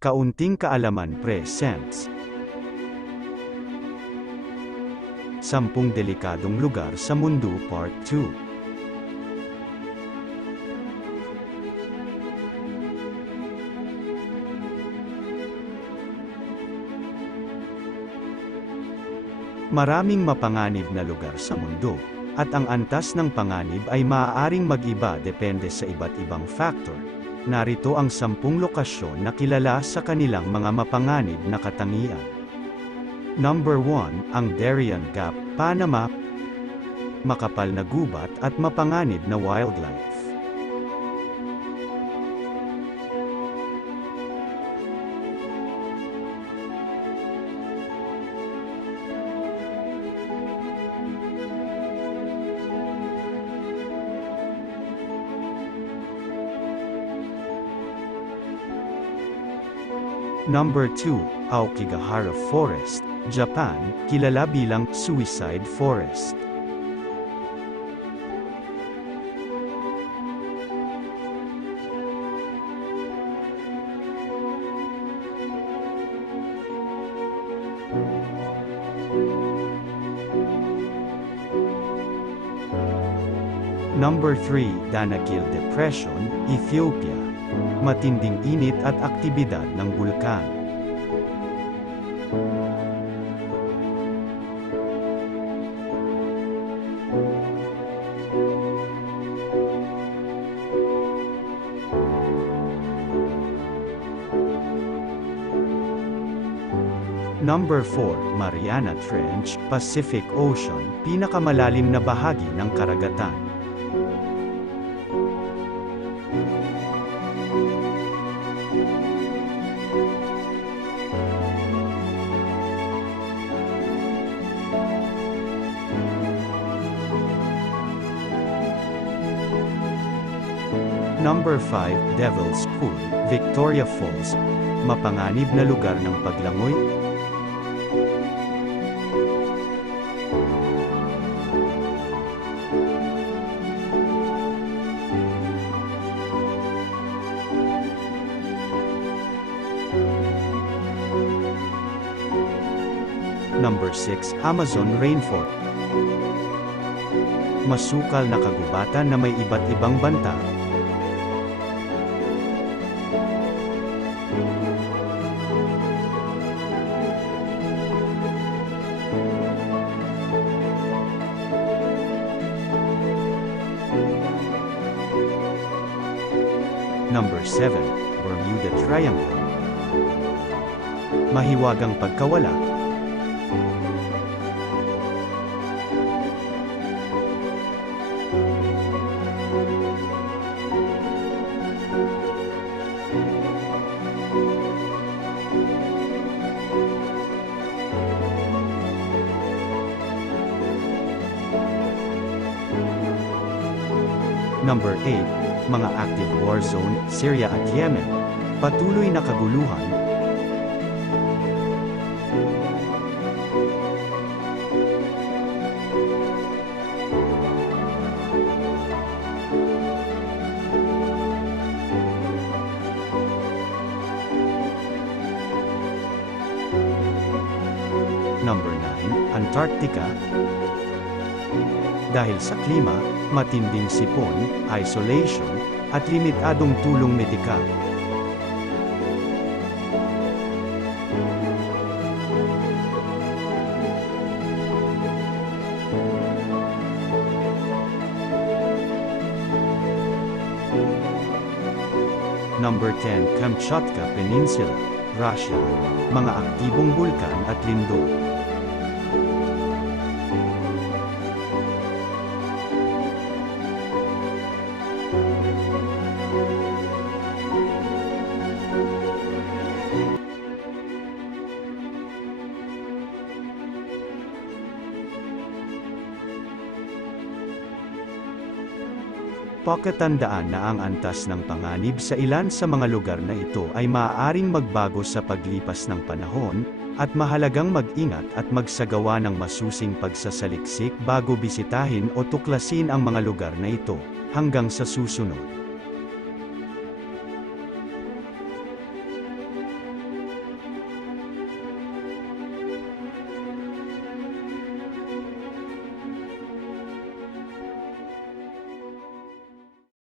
Kaunting Kaalaman presents 10 Delikadong Lugar sa Mundo Part 2. Maraming mapanganib na lugar sa mundo, at ang antas ng panganib ay maaaring mag-iba depende sa iba't ibang factor. Narito ang 10 lokasyon na kilala sa kanilang mga mapanganib na katangian. Number 1, ang Darien Gap, Panama. Makapal na gubat at mapanganib na wildlife. Number 2, Aokigahara Forest, Japan, kilala bilang Suicide Forest. Number 3, Danakil Depression, Ethiopia. Matinding init at aktibidad ng bulkan. Number 4, Mariana Trench, Pacific Ocean, pinakamalalim na bahagi ng karagatan. Number 5, Devil's Pool, Victoria Falls, mapanganib na lugar ng paglangoy. Number 6, Amazon Rainforest. Masukal na kagubatan na may iba't ibang banta. Number 7, Bermuda Triangle. Mahiwagang pagkawala. Number 8, mga active war zone, Syria at Yemen. Patuloy na kaguluhan. Number 9, Antarctica. Dahil sa klima, matinding sipon, isolation, at limitadong tulong medikal. Number 10, Kamchatka Peninsula, Russia, mga aktibong bulkan at lindol. Pakatandaan na ang antas ng panganib sa ilan sa mga lugar na ito ay maaaring magbago sa paglipas ng panahon, at mahalagang mag-ingat at magsagawa ng masusing pagsasaliksik bago bisitahin o tuklasin ang mga lugar na ito. Hanggang sa susunod.